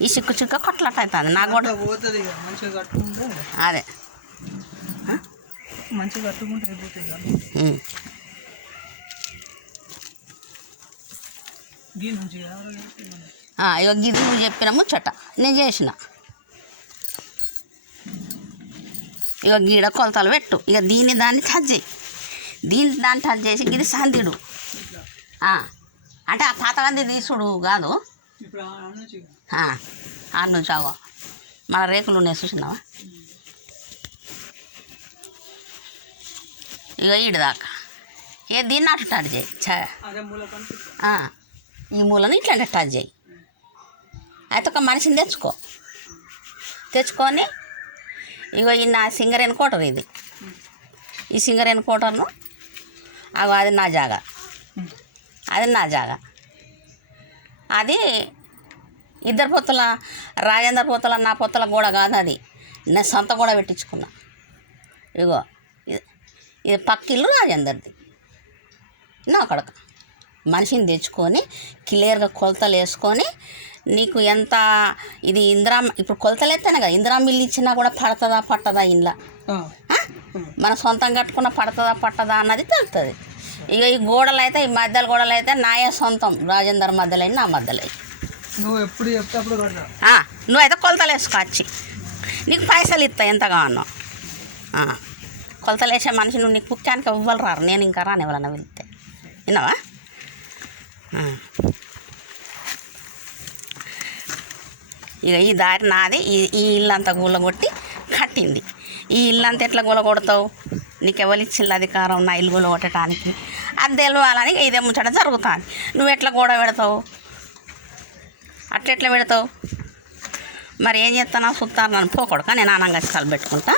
ఈ చిక్కు చిక్క కొట్లాట అవుతుంది నాకు కూడా పోతుంది మంచిగా కట్టుకుంటే అదే మంచిగా కట్టుకుంటే అయిపోతుంది గీ నుంచి ఇక గిది నువ్వు చెప్పిన ముచ్చట నేను చేసిన ఇక గీడ కొలతలు పెట్టు ఇక దాన్ని టచ్ చేయి దాన్ని టచ్ చేసి గిది సందిడు అంటే ఆ పాతగంది తీసుడు కాదు ఆడ నుంచి ఆగో మన రేకులు ఉన్నాయి చూసినావా ఇక ఈడు దాకా ఇక దీన్ని అటు టచ్ చేయి ఈ మూలను ఇట్లాంటి టచ్ చేయి అయితే ఒక మనిషిని తెచ్చుకొని ఇగో ఈ నా సింగర్ ఎన్కోటర్ ఇది ఈ సింగర్ ఎన్కోటర్ను అగో అది నా జాగా అది ఇద్దరు పొత్తుల రాజేందర్ పొత్తుల నా పొత్తుల గోడ కాదు అది నా సొంత గోడ పెట్టించుకున్నా ఇగో ఇది పక్కిల్లు రాజేందర్ది నా అక్కడక మనిషిని తెచ్చుకొని క్లియర్గా కొలతలు వేసుకొని నీకు ఎంత ఇది ఇప్పుడు కొలతలు ఎత్తానే కదా ఇందిరా మిల్లు ఇచ్చినా కూడా పడుతుందా పట్టదా ఇంట్లో మన సొంతం కట్టుకున్న పడుతుందా పట్టదా అన్నది తెలుస్తుంది ఇక ఈ గోడలు అయితే ఈ మధ్యల గోడలు అయితే నాయే సొంతం రాజేందర్ మధ్యలైన నా మధ్యలై నువ్వు ఎప్పుడు చెప్తే నువ్వైతే కొలతలు వేసుకోవచ్చు నీకు పైసలు ఇస్తా ఎంత కావాలో కొలతలు వేసే మనిషి నువ్వు నీకు ముఖ్యానికి ఇవ్వాలి రారు నేను ఇంకా రాను ఎవరన్నా వెళ్తే విన్నావా ఇక ఈ దారి నాది ఈ ఇల్లంతా గుల్లగొట్టి కట్టింది ఈ ఇల్లంతా ఎట్లా గుల్లగొడతావు నీకు ఎవరు ఇచ్చిన అధికారం నా ఇల్లు గుల్లగొట్టడానికి అది తెలియాలని ఇదే ముచ్చట జరుగుతుంది నువ్వు ఎట్లా గోడ పెడతావు అట్లా ఎట్లా పెడతావు మరి ఏం చేస్తానా చూస్తాను నన్ను పోకూడక నేను ఆనంగా కలు పెట్టుకుంటా